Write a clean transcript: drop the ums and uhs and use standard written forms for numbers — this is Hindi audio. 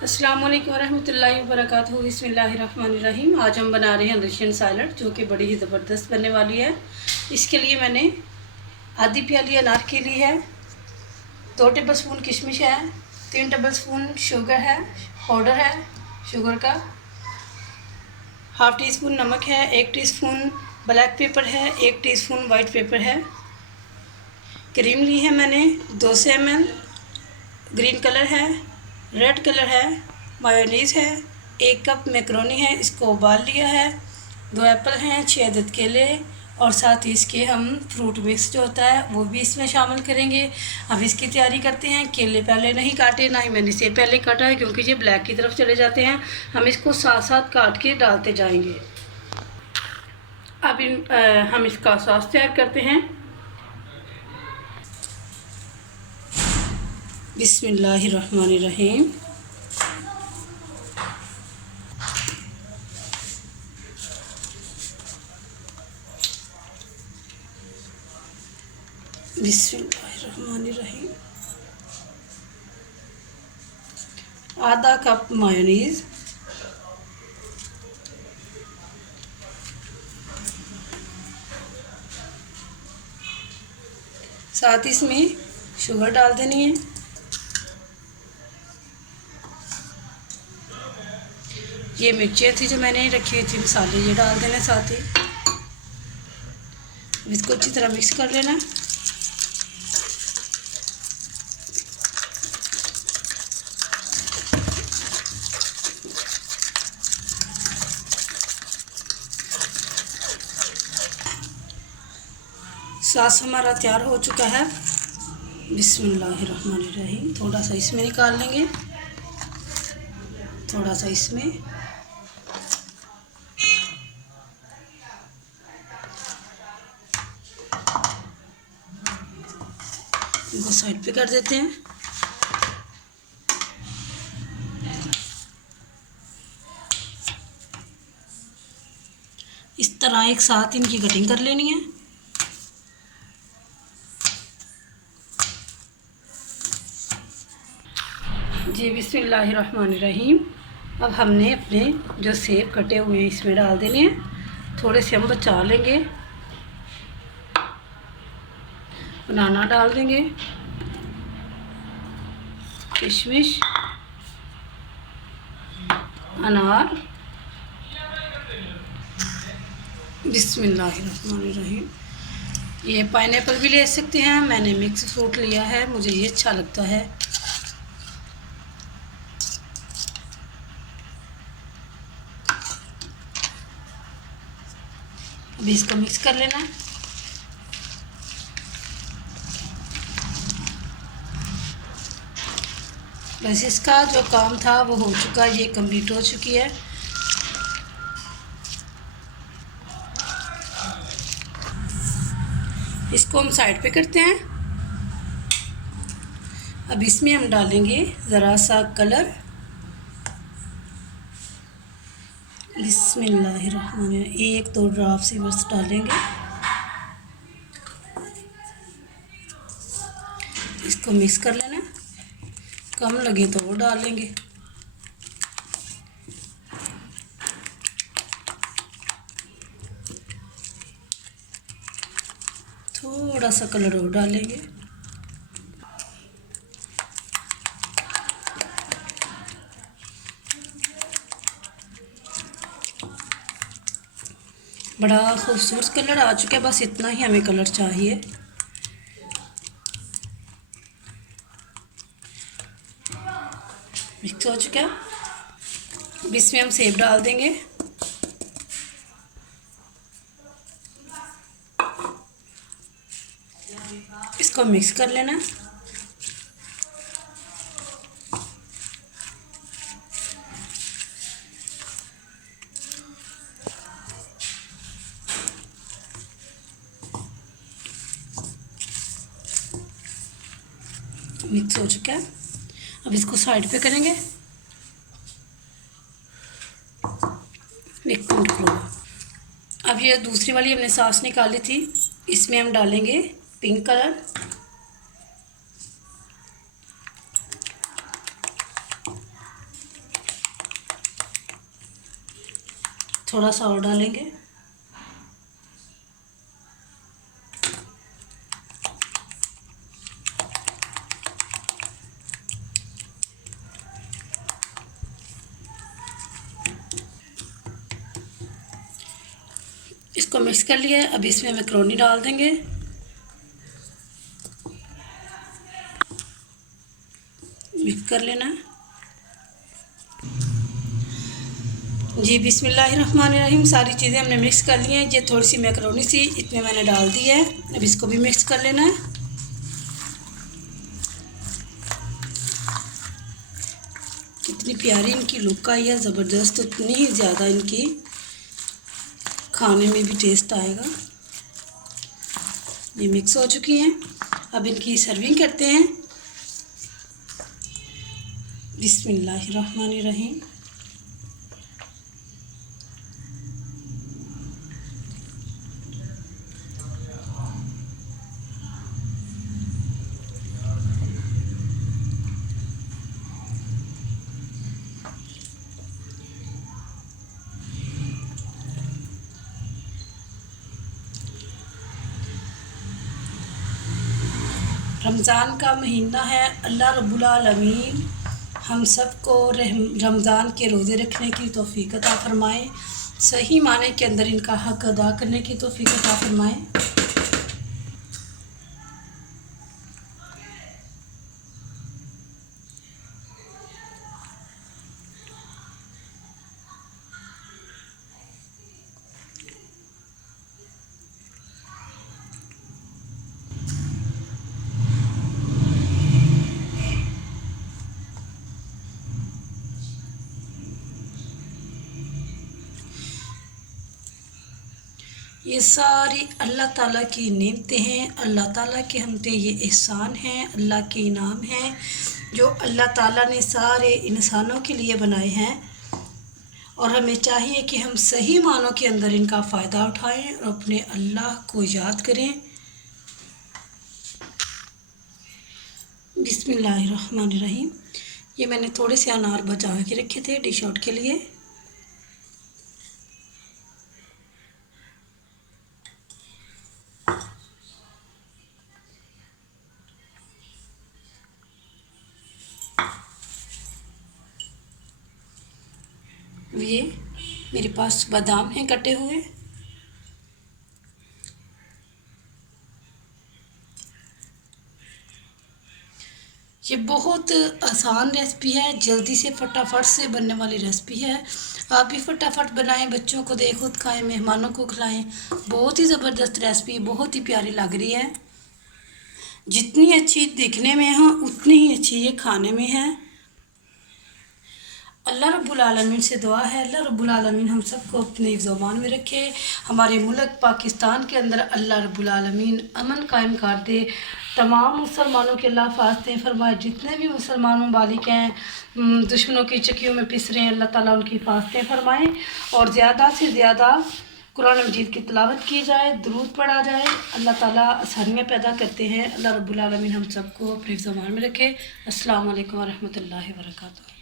अस्सलाम वालेकुम रहमतुल्लाहि वबरकातुहू। बिस्मिल्लाहिर्रहमानिर्रहीम। आज हम बना रहे हैं रशियन सैलड, जो कि बड़ी ही ज़बरदस्त बनने वाली है। इसके लिए मैंने आधी प्याली अनार के ली है, 2 टेबल स्पून किशमिश है, 3 टेबल स्पून शुगर है, पाउडर है शुगर का, हाफ़ टी स्पून नमक है, 1 टीस्पून ब्लैक पेपर है, 1 टीस्पून वाइट पेपर है। क्रीम ली है मैंने 200 ml, ग्रीन कलर है, रेड कलर है, मायोनीज़ है, 1 कप मैकरोनी है, इसको उबाल लिया है, 2 एप्पल हैं, 6 अदद केले और साथ ही इसके हम फ्रूट मिक्स जो होता है वो भी इसमें शामिल करेंगे। अब इसकी तैयारी करते हैं। केले पहले नहीं काटे, ना ही मैंने इसे पहले काटा है क्योंकि ये ब्लैक की तरफ चले जाते हैं। हम इसको साथ साथ काट के डालते जाएंगे। अब हम इसका सॉस तैयार करते हैं। बिस्मिल्लाहिर्रहमानिर्रहीम। बिस्मिल्लाहिर्रहमानिर्रहीम। आधा कप मायोनीज़, साथ ही इसमें शुगर डाल देनी है। ये मिर्चियाँ थी जो मैंने रखी हुई थी, मसाले ये डाल देना साथ ही। इसको अच्छी तरह मिक्स कर लेना। सॉस हमारा तैयार हो चुका है। बिस्मिल्लाहिर्रहमानिर्रहीम। थोड़ा सा इसमें निकाल लेंगे, थोड़ा सा इसमें, इनको साइड पे कर देते हैं। इस तरह एक साथ इनकी कटिंग कर लेनी है। जी बिस्मिल्लाहिर्रहमानिर्रहीम। अब हमने अपने जो सेब कटे हुए हैं इसमें डाल देने हैं। थोड़े से हम बचा लेंगे। बनाना डाल देंगे, किशमिश, अनार। बिस्मिल्लाहिर्रहमानिर्रहीम। ये पाइनएप्पल भी ले सकते हैं, मैंने मिक्स फ्रूट लिया है, मुझे ये अच्छा लगता है। अभी इसको मिक्स कर लेना। बस इसका जो काम था वो हो चुका, ये कंप्लीट हो चुकी है। इसको हम साइड पे करते हैं। अब इसमें हम डालेंगे ज़रा सा कलर। बिस्मिल्लाहिर्रहमानिर्रहीम। 1-2 ड्रॉप से बस डालेंगे। इसको मिक्स कर लेना, कम लगे तो वो डाल लेंगे। थोड़ा सा कलर और डालेंगे। बड़ा खूबसूरत कलर आ चुका है, बस इतना ही हमें कलर चाहिए। मिक्स हो चुका है। अब इसमें हम सेब डाल देंगे। इसको मिक्स कर लेना। मिक्स हो चुका है। अब इसको साइड पे करेंगे। एक मिनट रुको। अब ये दूसरी वाली हमने सॉस निकाली थी, इसमें हम डालेंगे पिंक कलर, थोड़ा सा और डालेंगे। इसको मिक्स कर लिया है। अब इसमें मैकरोनी डाल देंगे। मिक्स कर लेना है जी। बिस्मिल्लाहिर्रहमानिर्रहीम। सारी चीज़ें हमने मिक्स कर ली हैं। ये थोड़ी सी मैकरोनी सी इसमें मैंने डाल दी है। अब इसको भी मिक्स कर लेना है। कितनी प्यारी इनकी लुक आई है, ज़बरदस्त। उतनी ही ज़्यादा इनकी खाने में भी टेस्ट आएगा। ये मिक्स हो चुकी हैं। अब इनकी सर्विंग करते हैं। बिस्मिल्लाहिर्रहमानिर्रहीम। रमज़ान का महीना है। अल्लाह रब्बुल आलमीन हम सबको रमज़ान के रोज़े रखने की तौफीक अता फ़रमाए। सही माने के अंदर इनका हक़ अदा करने की तौफीक अता फ़रमाए। ये सारी अल्लाह ताला की नेमतें हैं। अल्लाह ताला के हम पे ये एहसान हैं, अल्लाह के इनाम हैं जो अल्लाह ताला ने सारे इंसानों के लिए बनाए हैं। और हमें चाहिए कि हम सही मानों के अंदर इनका फ़ायदा उठाएं और अपने अल्लाह को याद करें। बिस्मिल्लाहिर्रहमानिर्रहीम। ये मैंने थोड़े से अनार बचा के रखे थे डिश आउट के लिए। ये मेरे पास बादाम हैं कटे हुए। ये बहुत आसान रेसिपी है, जल्दी से फटाफट से बनने वाली रेसिपी है। आप भी फटाफट बनाएं, बच्चों को दें, खुद खाएं, मेहमानों को खिलाएं। बहुत ही ज़बरदस्त रेसिपी, बहुत ही प्यारी लग रही है। जितनी अच्छी दिखने में है उतनी ही अच्छी ये खाने में है। अल्लाह रब्बुल आलमीन से दुआ है, अल्लाह रब्बुल आलमीन हम सबको अपने हिफ्ज़-ओ-मान में रखे। हमारे मुल्क पाकिस्तान के अंदर अल्लाह रब्बुल आलमीन अमन कायम कर दे। तमाम मुसलमानों के अल्लाह फास्ते फरमाए। जितने भी मुसलमान ममालिक हैं दुश्मनों की चक्कियों में पिस रहे हैं, अल्लाह ताला उनकी फास्ते फरमाएँ। और ज़्यादा से ज़्यादा कुरान मजीद की तिलावत की जाए, दुरूद पढ़ा जाए। अल्लाह ताला आसानियाँ पैदा करते हैं। अल्लाह रब्बुल आलमीन हम सबको अपने हिफ्ज़-ओ-मान में रखे। अस्सलामु अलैकुम व रहमतुल्लाहि व बरकातहू।